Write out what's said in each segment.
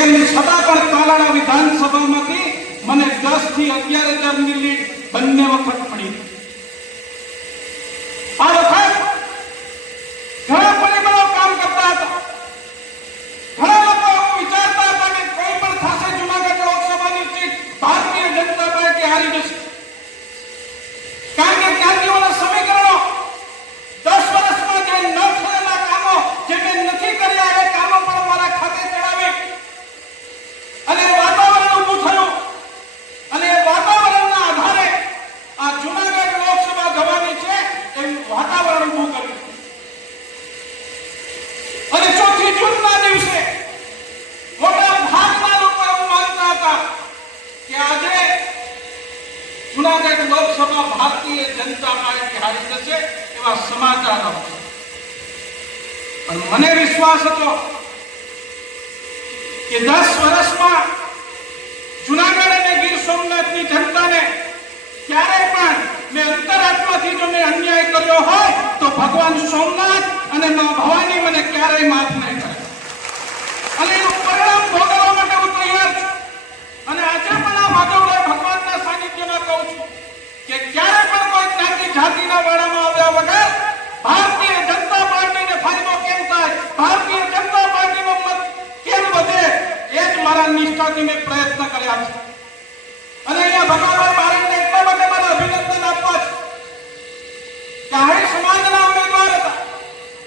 તેમ છતાં પણ તાલાળા વિધાનસભામાંથી મને 10 થી 11,000 ની લીડ બંને વખત મળી. આ વખત ઘણા પરિબળો કામ કરતા હતા. ઘણા લોકો એવું વિચારતા હતા કે કોઈ પણ થશે, જુનાગઢ લોકસભાની સીટ ભારતીય જનતા પાર્ટી હારી જશે. કારણ કે જ્ઞાતિઓના સમીકરણો 10 વર્ષમાં જે ન થયેલા કામો, જે મેં નથી કર્યા એ કામો પણ મારા ખાતે ચડાવી અને વાતાવરણ ઊભું થયું. અને એ વાતાવરણના આધારે આ જુનાગઢ લોકસભા જવાની છે એવું વાતાવરણ ઊભું કર્યું. અને 4 જૂનના દિવસે મોટા ભાગના લોકો એવું માનતા હતા કે આજે જુનાગઢ લોકસભા ભારતીય જનતા પાર્ટી હારી જશે એવા સમાચાર આવતા. પણ મને વિશ્વાસ હતો કે 10 વર્ષમાં જુનાગઢ અને ગીર સોમનાથની જનતાને ક્યારેય પણ મેં અંતરાત્માથી જો મેં અન્યાય કર્યો હોય તો ભગવાન સોમનાથ અને મા ભવાની મને ક્યારેય માફ નહીં કરે. અને એનું પરિણામ ભોગવવા માટે હું તૈયાર છું. અને આજે પણ આ માધવરાય ભગવાનના સાનિધ્યમાં કહું છું કે ક્યારે પણ કોઈ જ્ઞાતિ જાતિના વાડામાં આવ્યા વગર ભારતીય જનતા પાર્ટીને ફાયદો કેમ થાય, ભારતીય જનતા પાર્ટીનો મત કેમ વધે, એ જ મારા નિષ્ઠાથી મેં પ્રયત્ન કર્યા છે. અને અહીંયા ભગવાન બારડને એટલા માટે મને અભિનંદન આપવા છે કે આહિર સમાજના ઉમેદવાર હતા.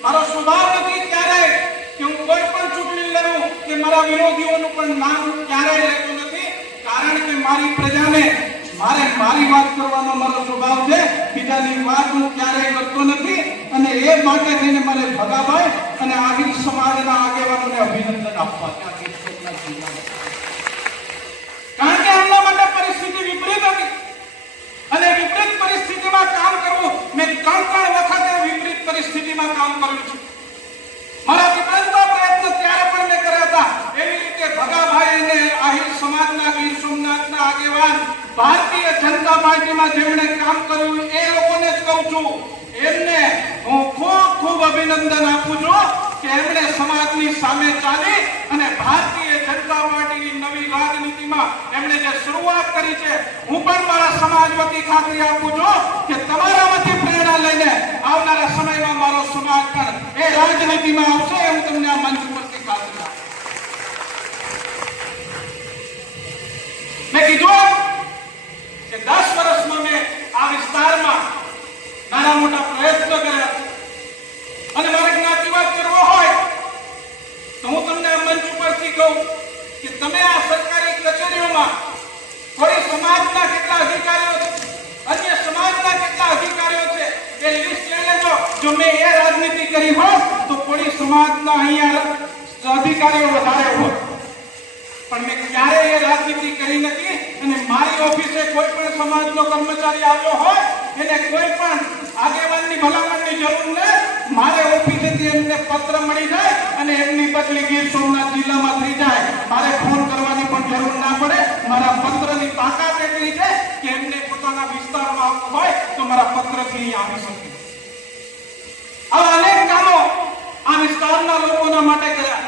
મારો સ્વભાવ નથી ક્યારેય કે હું કોઈ પણ ચૂંટણી લડું કે મારા વિરોધીઓનું પણ નામ ક્યારેય લેતો નથી. કારણ કે મારી પ્રજાને મારી વાત કરવાનો મારો સ્વભાવ છે, બીજાની વાત હું ક્યારેય કરતો નથી. અને એ માટે થઈને મારે ભગાભાઈ અને આહિર સમાજના આગેવાનોને અભિનંદન આપવા છે. કારણ કે એમના માટે પરિસ્થિતિ વિપરીત હતી અને વિપરીત પરિસ્થિતિમાં કામ કરવું, મેં 3 વખત વિપરીત પરિસ્થિતિમાં કામ કર્યું છે. મારા વિપરીતના પ્રયત્ન ત્યારે પણ મેં કર્યા હતા. એવી રીતે ભગાભાઈ અને આહિર સમાજના ગીર સોમનાથના આગેવાન ભારતીય જનતા પાર્ટીમાં જેમણે કામ કર્યું એ લોકોને જ કહું છું, એમને હું ખૂબ અભિનંદન આપું છું કે એમણે સમાજની સામે ચાલી અને ભારતીય જનતા પાર્ટીની નવી રાજનીતિમાં એમણે જે શરૂઆત કરી છે. હું પણ મારા સમાજ વતી ખાતરી આપું છું કે તમારામાંથી પ્રેરણા લઈને આવનારા સમયમાં મારો સમાજ પણ એ રાજનીતિમાં આવશે. હું તમને આ મંચ પરથી ખાતરી આપું. મેં કીધું કે 10 વર્ષમાં મેં આ વિસ્તારમાં નાના મોટા પ્રયત્નો કર્યા અને મારે જ્ઞાતિવાદ કરવો હોય તો હું તમને આ મંચ ઉપરથી કહું કે તમે આ સરકારી કચેરીઓમાં કોઈ સમાજના કેટલા અધિકારીઓ છે, અન્ય સમાજના કેટલા અધિકારીઓ છે એ લિસ્ટ લઈ લેજો. જો મેં એ રાજનીતિ કરી હોત તો કોઈ સમાજના અહીંયા અધિકારીઓ વધારે હોત. પણ મેં ક્યારેય એ રાજનીતિ કરી નથી. અને મારી ઓફિસે કોઈ પણ સમાજનો કર્મચારી આવ્યો હોય એને કોઈ પણ આગેવાનની ભલામણની જરૂર નથી. મારે ઓફિસેથી એમને પત્ર મળી જાય અને એમની બદલી ગીર સોમનાથ જિલ્લામાં થઈ જાય. મારે ફોન કરવાની પણ જરૂર ના પડે. મારા પત્રની તાકાત એટલી છે કે એમને પોતાના વિસ્તારમાં આવવું હોય તો મારા પત્રથી આવી શકે. આવા અનેક કામો આ વિસ્તારના લોકોના માટે કર્યા.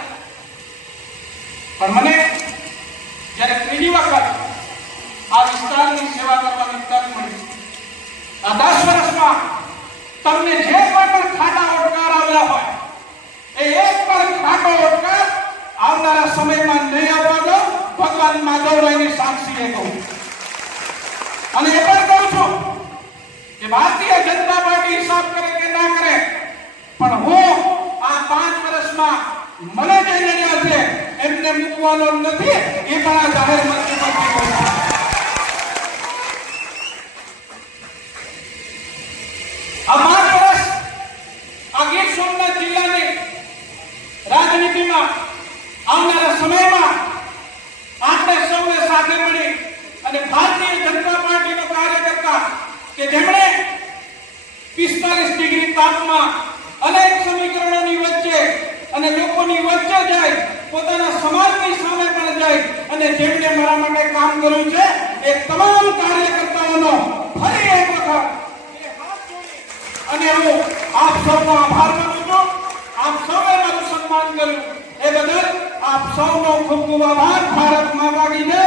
પણ મને જ્યારે ત્રીજી વખત આ વિસ્તારની સેવા કરવાની તક મળી, આ 10 વર્ષમાં તમને જે કોઈ પણ ખાટા ઓટકાર આવ્યા હોય એ એક પણ ખાટો ઓટકાર આવનારા સમયમાં નહીં આવવા દો. ભગવાન માધવરાયની સાક્ષીએ કહું અને એ પણ કહું છું કે ભારતીય જનતા પાર્ટી હિસાબ કરે કે ના કરે, પણ હું આ 5 વર્ષમાં મને જે નિર્ણય છે એમને મૂકવાનો નથી. એ પણ આ જાહેર મંચ પરથી કહું છું. આ 5 વર્ષ આ ગીર સોમનાથ જિલ્લાની રાજનીતિમાં આવનારા સમયમાં આપણે સૌને સાથે મળી અને ભારતીય જનતા પાર્ટીનો કાર્યકર્તા કે જેમણે 45 ડિગ્રી તાપમાં અનેક સમીકરણોની વચ્ચે અને લોકોની વચ્ચે જાય, પોતાના સમાજની સામે પણ જાય અને જેમણે મારા માટે કામ કર્યું છે એ તમામ કાર્યકર્તાઓનો ફરી એક વખત અને હું આપ સૌનો આભાર માનું છું. આપ સૌએ મારું સન્માન કર્યું એ બદલ આપ સૌનો ખૂબ ખૂબ આભાર. ભારત માતા કી જય.